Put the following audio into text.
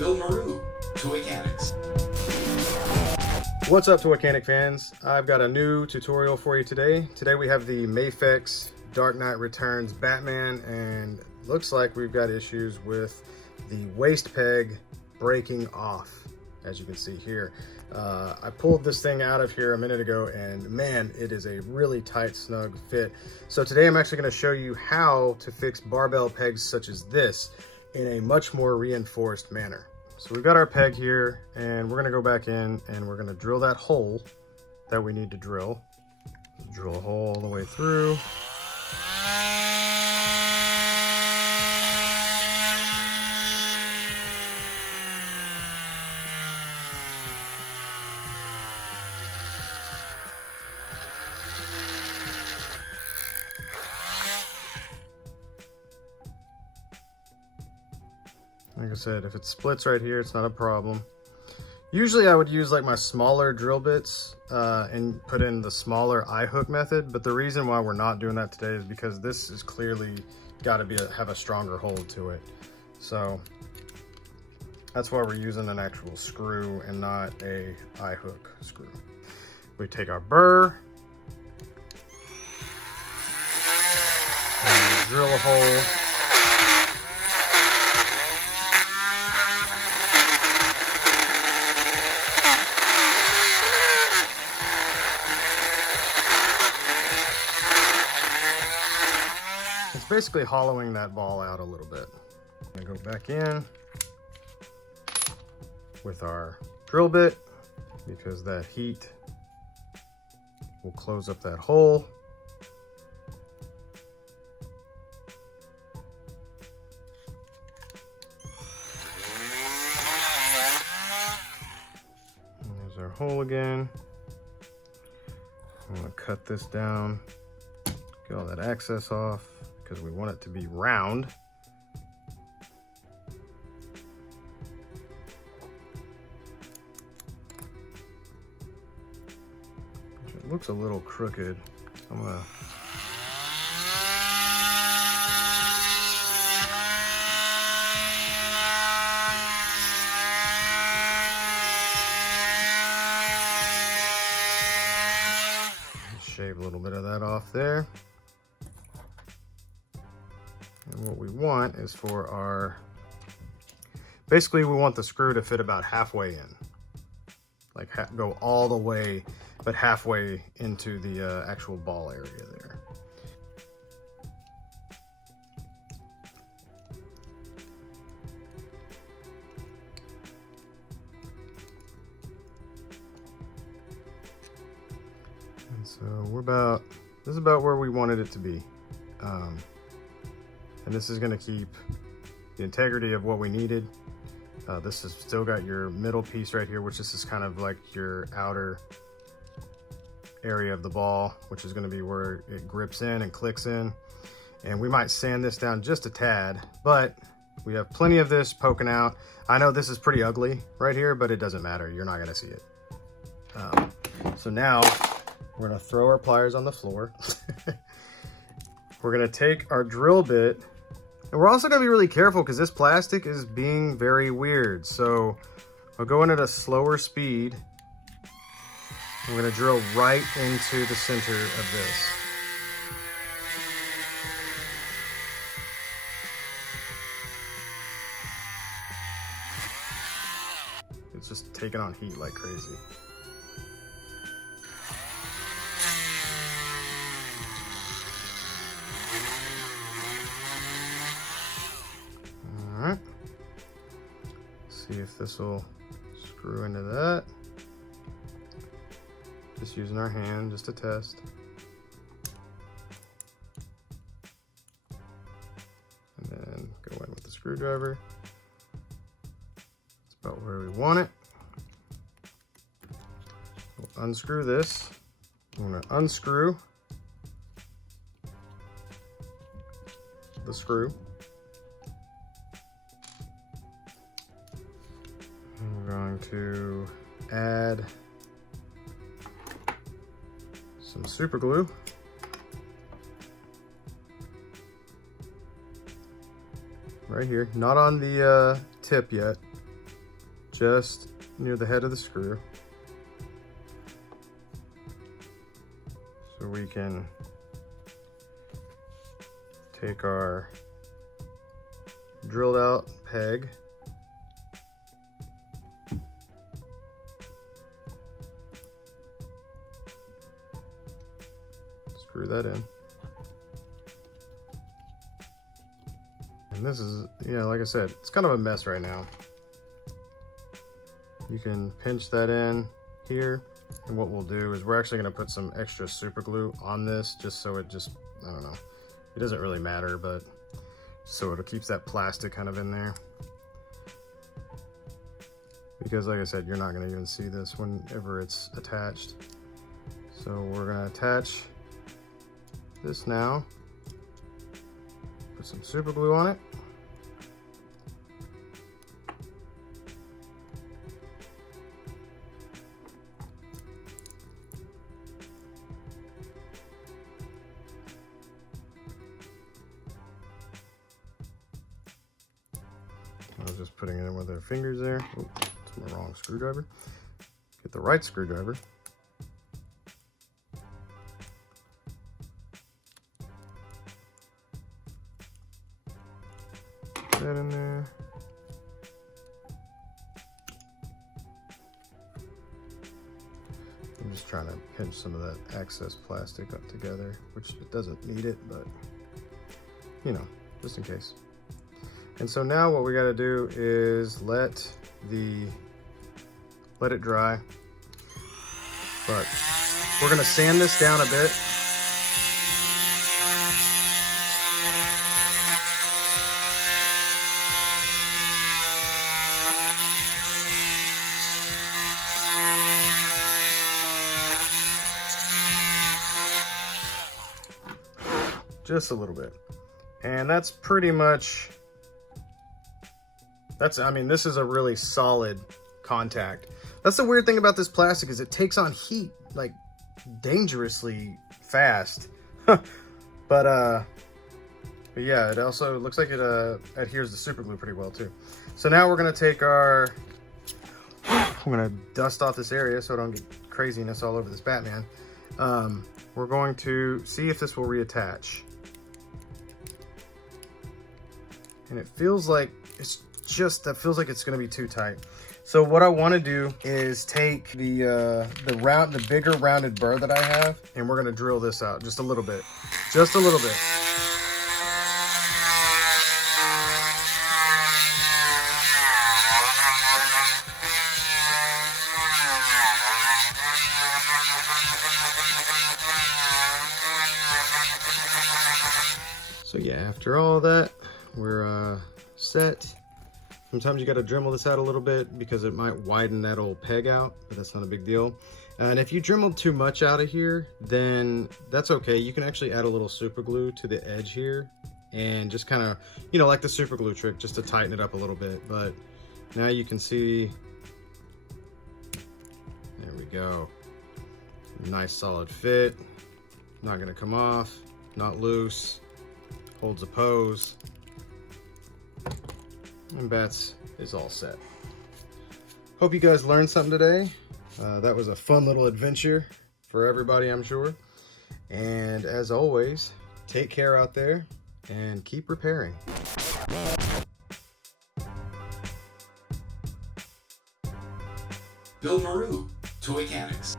Phil Maru, Toychanics. What's up, Toychanic fans? I've got a new tutorial for you today. Today we have the Mafex Dark Knight Returns Batman, and looks like we've got issues with the waist peg breaking off, as you can see here. I pulled this thing out of here a minute ago, and man, it is a really tight, snug fit. So today I'm actually going to show you how to fix barbell pegs such as this in a much more reinforced manner. So we've got our peg here, and we're going to go back in and we're going to drill that hole that we need to drill. Drill a hole all the way through. Like I said, if it splits right here, it's not a problem. Usually I would use like my smaller drill bits and put in the smaller eye hook method, but the reason why we're not doing that today is because this is clearly got to have a stronger hold to it. So that's why we're using an actual screw and not a eye hook screw. We take our burr and drill a hole. It's basically hollowing that ball out a little bit. I'm gonna go back in with our drill bit because that heat will close up that hole. And there's our hole again. I'm gonna cut this down, get all that excess off, because we want it to be round. It looks a little crooked. I'm gonna shave a little bit of that off there. And what we want is for our, basically we want the screw to fit about halfway in. Like go all the way, but halfway into the actual ball area there. And so this is about where we wanted it to be. And this is going to keep the integrity of what we needed. This has still got your middle piece right here, which this is kind of like your outer area of the ball, which is going to be where it grips in and clicks in. And we might sand this down just a tad, but we have plenty of this poking out. I know this is pretty ugly right here, but it doesn't matter. You're not going to see it. So now we're going to throw our pliers on the floor. We're going to take our drill bit. And we're also gonna be really careful because this plastic is being very weird. So I'll go in at a slower speed. I'm gonna drill right into the center of this. It's just taking on heat like crazy. All right, see if this will screw into that. Just using our hand just to test. And then go in with the screwdriver. It's about where we want it. We'll unscrew this. I'm gonna unscrew the screw. We're going to add some super glue. Right here, not on the tip yet, just near the head of the screw. So we can take our drilled out peg, screw that in. And this is, yeah, like I said, it's kind of a mess right now. You can pinch that in here, and what we'll do is we're actually going to put some extra super glue on this, just so it just, I don't know, it doesn't really matter, but so it keeps that plastic kind of in there. Because like I said, you're not going to even see this whenever it's attached. So we're going to attach this now. Put some super glue on it. I was just putting it in with our fingers there. Oh, it's my wrong screwdriver. Get the right screwdriver. Put that in there. I'm just trying to pinch some of that excess plastic up together, which it doesn't need it, but you know, just in case. And so now what we got to do is let it dry. But we're going to sand this down a bit. Just a little bit. And that's pretty much, I mean, this is a really solid contact. That's the weird thing about this plastic, is it takes on heat like dangerously fast. But yeah, it also looks like it adheres to super glue pretty well too. So now we're gonna take I'm gonna dust off this area so I don't get craziness all over this Batman. We're going to see if this will reattach. And it feels like that feels like it's gonna be too tight. So what I want to do is take the bigger rounded burr that I have, and we're gonna drill this out just a little bit, just a little bit. So yeah, after all that, we're set. Sometimes you got to Dremel this out a little bit because it might widen that old peg out, but that's not a big deal. And if you Dremel too much out of here, then that's okay. You can actually add a little super glue to the edge here and just kind of, you know, like the super glue trick, just to tighten it up a little bit. But now you can see, there we go. Nice solid fit, not gonna come off, not loose, holds a pose. And Bats is all set. Hope you guys learned something today. That was a fun little adventure for everybody, I'm sure. And as always, take care out there and keep repairing. Bill Maru, Toychanics.